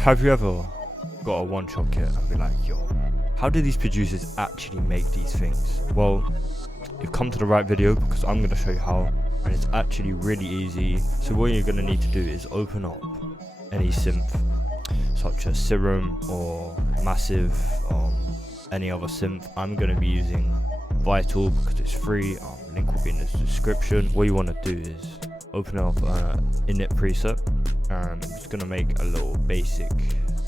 Have you ever got a one-shot kit and be like, yo, how do these producers actually make these things? Well, you've come to the right video because I'm going to show you how, and it's actually really easy. So what you're going to need to do is open up any synth such as Serum or Massive, any other synth. I'm going to be using Vital because it's free. Link will be in the description. What you want to do is open up init preset, and I'm just going to make a little basic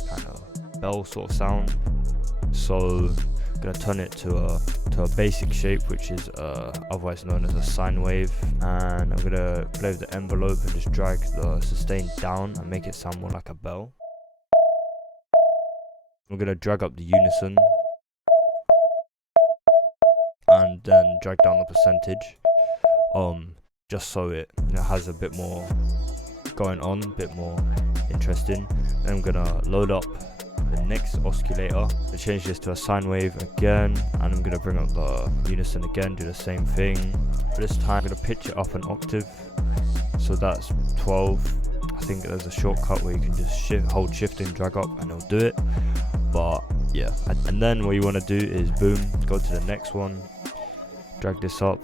kind of bell sort of sound. So I'm going to turn it to a basic shape, which is otherwise known as a sine wave, and I'm going to play with the envelope and just drag the sustain down and make it sound more like a bell. I'm going to drag up the unison and then drag down the percentage, just so it has a bit more going on, a bit more interesting. Then I'm gonna load up the next oscillator to change this to a sine wave again, and I'm gonna bring up the unison again, do the same thing. But this time I'm gonna pitch it up an octave, so that's 12. I think there's a shortcut where you can just hold shift and drag up and it'll do it. But yeah, and then what you want to do is boom, go to the next one, drag this up,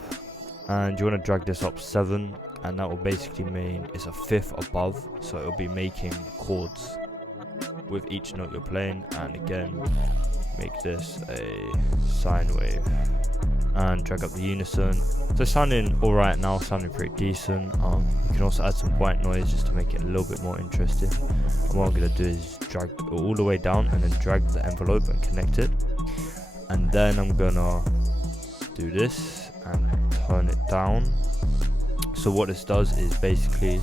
and you want to drag this up 7, and that will basically mean it's a fifth above, so it'll be making chords with each note you're playing. And again, make this a sine wave and drag up the unison. So it's sounding alright now, sounding pretty decent. You can also add some white noise just to make it a little bit more interesting. And what I'm going to do is drag it all the way down and then drag the envelope and connect it. And then I'm going to do this and turn it down. So what this does is basically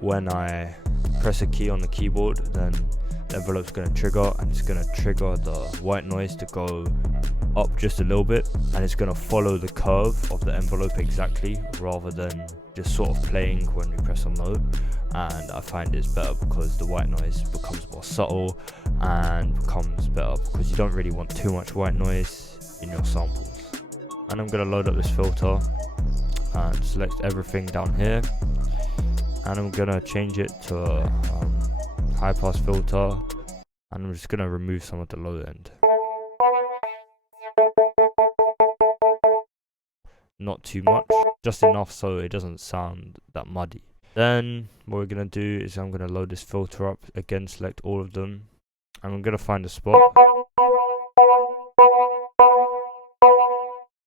when I press a key on the keyboard, then the envelope's going to trigger, and it's going to trigger the white noise to go up just a little bit, and it's going to follow the curve of the envelope exactly, rather than just sort of playing when we press a note. And I find it's better because the white noise becomes more subtle and becomes better because you don't really want too much white noise in your samples. And I'm going to load up this filter and select everything down here, and I'm going to change it to a high pass filter, and I'm just going to remove some of the low end. Not too much, just enough so it doesn't sound that muddy. Then what we're going to do is I'm going to load this filter up again, select all of them, and I'm going to find a spot.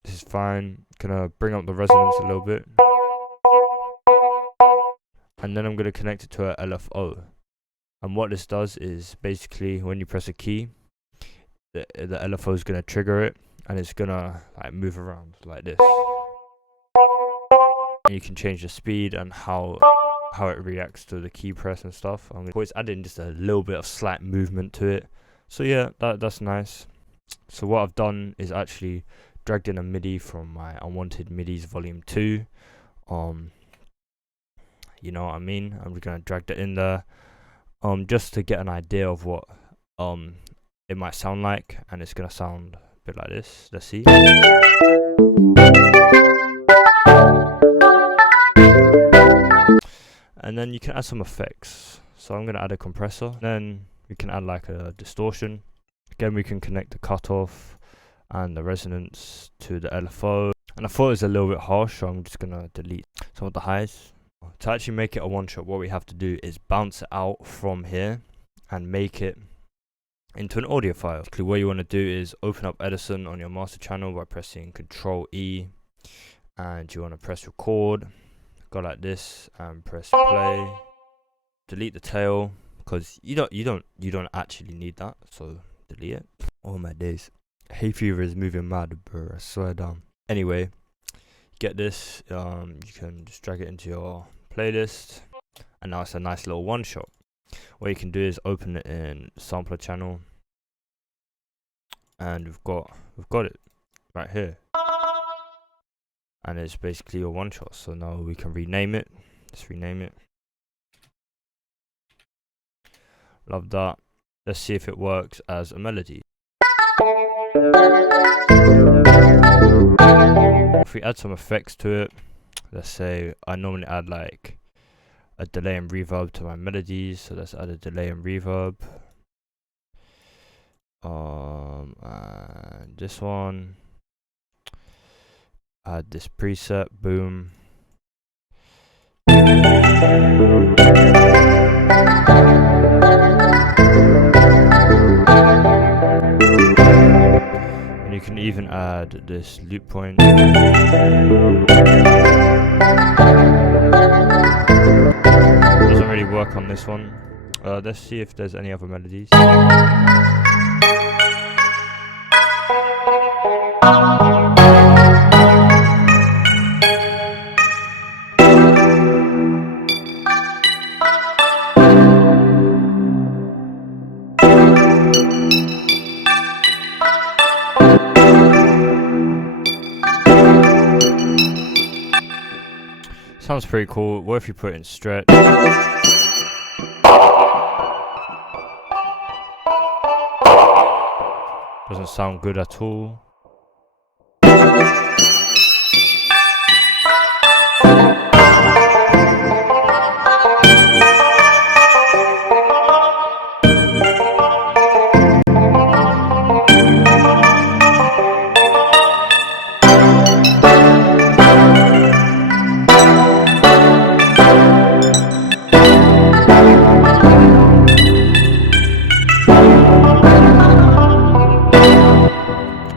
This is fine. Gonna bring up the resonance a little bit, and then I'm going to connect it to a LFO. And what this does is basically when you press a key, the LFO is going to trigger it, and it's going to like move around like this. And you can change the speed and how it reacts to the key press and stuff. I'm always adding just a little bit of slight movement to it. So yeah, that's nice. So what I've done is actually dragged in a MIDI from my Unwanted MIDIs volume 2. You know what I mean? I'm just gonna drag that in there, just to get an idea of what it might sound like, and it's gonna sound a bit like this. Let's see. And then you can add some effects. So I'm gonna add a compressor. Then we can add like a distortion. Again, we can connect the cutoff and the resonance to the LFO. And I thought it was a little bit harsh, so I'm just gonna delete some of the highs. To actually make it a one shot, what we have to do is bounce it out from here and make it into an audio file. Basically, what you want to do is open up Edison on your master channel by pressing Ctrl E, and you want to press record, go like this, and press play. Delete the tail because you don't actually need that, so delete it. Oh my days, hay fever is moving mad, bro, I swear down. Anyway, get this, you can just drag it into your playlist, and now it's a nice little one shot. What you can do is open it in sampler channel, and we've got it right here, and it's basically your one shot. So now we can rename it. Let's rename it. Love that. Let's see if it works as a melody. If we add some effects to it, let's say I normally add like a delay and reverb to my melodies, so let's add a delay and reverb. And this one, add this preset, boom. And you can even add this loop point. Doesn't really work on this one. Let's see if there's any other melodies. Sounds pretty cool. What if you put it in stretch? Doesn't sound good at all.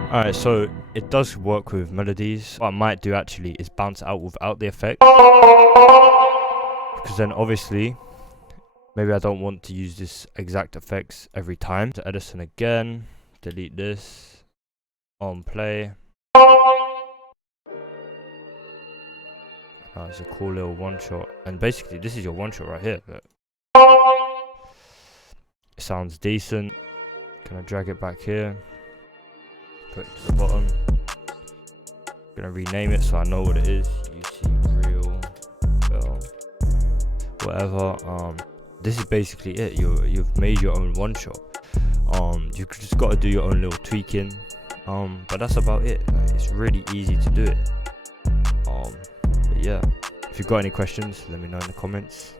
Alright, so it does work with melodies. What I might do actually is bounce out without the effect, because then obviously maybe I don't want to use this exact effects every time. To Edison again, delete this, on play. It's a cool little one shot, and basically this is your one shot right here. Look. It sounds decent. Can I drag it back here? Put it to the bottom. Gonna rename it so I know what it is. UT Real Bell, whatever. This is basically it. You've made your own one shot. You just got to do your own little tweaking. But that's about it. Like, it's really easy to do it. But yeah, if you've got any questions, let me know in the comments.